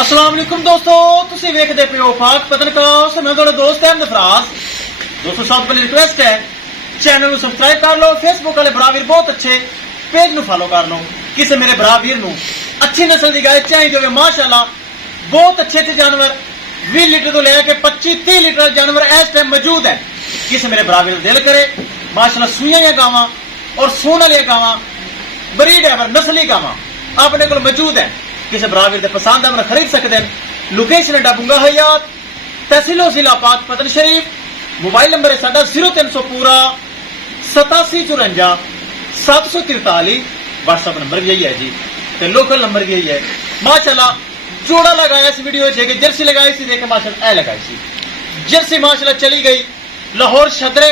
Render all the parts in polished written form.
अस्सलाम वालेकुम दोस्तों, तुसी वेखदे पियो पाक पतनकास। मैं तुहाडा दोस्त अहमद फराज। दोस्तों सब पहले रिक्वेस्ट है चैनल सबसक्राइब कर लो, फेसबुक वाले भरा वीर बहुत अच्छे पेज नु फॉलो कर लो। किसी मेरे भरा वीर नु अच्छी नस्ल की गाय चाहिए होवे माशाल्लाह बहुत अच्छे अच्छे जानवर 20 लीटर तो लेके 25-30 लीटर जानवर इस टाइम मौजूद है। किसी मेरे भरा वीर दिल करे माशाल्लाह सुइयां गावां और सून वाली गावां ब्रीड है नस्ली गावां अपने को मौजूद है। किसी बराबर पसंद है खरीद सकते हैं। लोकेशन है डबूंगा हयात तहसीलो जिला पाक पतन शरीफ। मोबाइल नंबर है साडा 0300 पूरा 8754 743। व्हाट्सएप नंबर भी यही है जी, तो लोकल नंबर भी यही है। माशाल्लाह जोड़ा लगाया इस वीडियो चे जर्सी लगाई सी देखे माशाल्लाह लगाई सी जर्सी माशाल्लाह चली गई लाहौर छदरे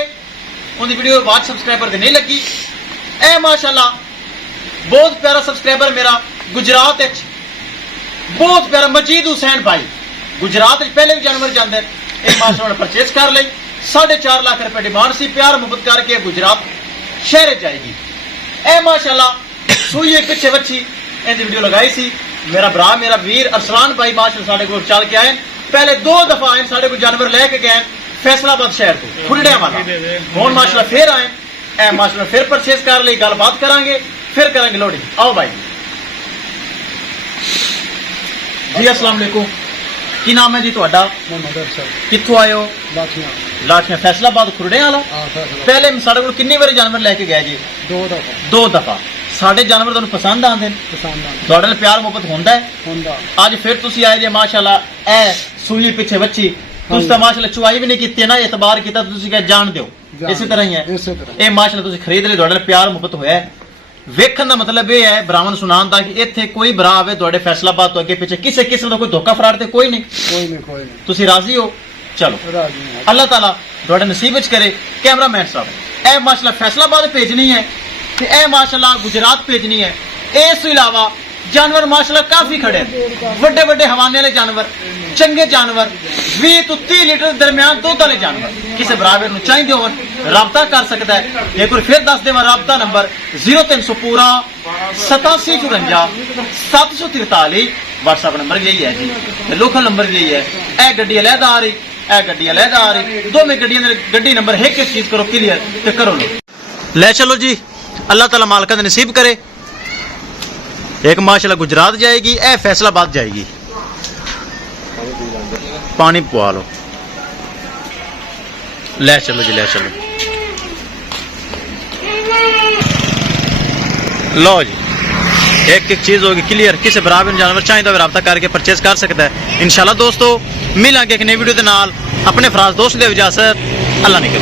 उनकी वीडियो बात सब्सक्राइबर नहीं लगी। ए माशाल्लाह बहुत प्यारा सब्सक्राइबर मेरा गुजरात बहुत प्यारा मजीद हुसैन भाई गुजरात पहले भी जानवर जाते माशाल्लाह परचेज कर ली। 4.5 लाख रुपए डिमांड सी प्यार मुहब्बत करके गुजरात शहर जाएगी। ए माशाल्लाह सुई पिछे बच्ची इनकी वीडियो लगाई सी मेरा भरा मेरा वीर अरसलान भाई माशाल्लाह साढ़े को चल के आए। पहले 2 दफा आए साढ़े को जानवर लेके गए फैसलाबाद शहर को खुलने वाला हूँ माशाल्लाह फिर आए ए माशाल्लाह फिर परचेज कर ली। गलबात करांगे फिर करेंगे लोडिंग। आओ भाई जी अस्सलाम वालेकुम, की नाम है जी ਤੁਹਾਡਾ? कित्थों आए हो? लाठियां फैसलाबाद खुरड़े वाला। पहले साढ़े को कितनी बार जानवर लेके गए जी? 2 दफा। साढ़े जानवर तुहानू पसंद आते हैं प्यार मुहब्बत होंदा है। अज फिर तुसी आए जे माशाल्लाह ए सूई पिछे बच्ची तुस तो माशाल्लाह चुवाई भी नहीं की ना एतबार किया तुसी क्या जान दो इसी तरह ही है। ये माशाल्लाह तुसी खरीद ले तुहाडे प्यार मुहब्बत होया वेखन का मतलब यह है ब्राह्मण सुनान का कि इत्थे कोई भरा आवे तुहाडे फैसलाबाद तो अगे पीछे किसी किस्म का कोई धोखा फराड ते कोई नहीं। तुसी राजी हो? चलो अल्लाह ताला तुहाडे नसीब विच करे। कैमरामैन साहब ए माशाल्लाह फैसलाबाद भेजनी है ते ए माशाल्लाह गुजरात भेजनी है। इस इलावा जानवर माशाल्लाह काफी खड़े बड़े बड़े हवाने वाले जानवर चंगे जानवर 20 तो 30 लीटर दरमियान दूध वाले जानवर किसी बराबर में चाहिए हो राबता कर सकता है। एक बार फिर दस देवा राबता नंबर 0300 पूरा 8754 743। व्हाट्सएप नंबर यही है जी, लोकल नंबर यही है। ए गड्डी अलहदा आ रही ए गड्डी अलहदा आ रही दोवें गड्डियां गड्डी नंबर एक चीज करो क्लियर ते करो ले चलो जी। अल्लाह ताला मालिक दा नसीब करे। एक माशाल्लाह गुजरात जाएगी ए फैसलाबाद जाएगी। पानी पवा लो ले चलो जी ले चलो लो जी। एक एक चीज होगी क्लियर किसी बराबर जानवर चाहिए तो रब्ता करके परचेज कर सकता है। इंशाल्लाह दोस्तों मिलांगे एक नई वीडियो के नाल। अपने फराज दोस्त दे इजाजत अल्लाह ने के।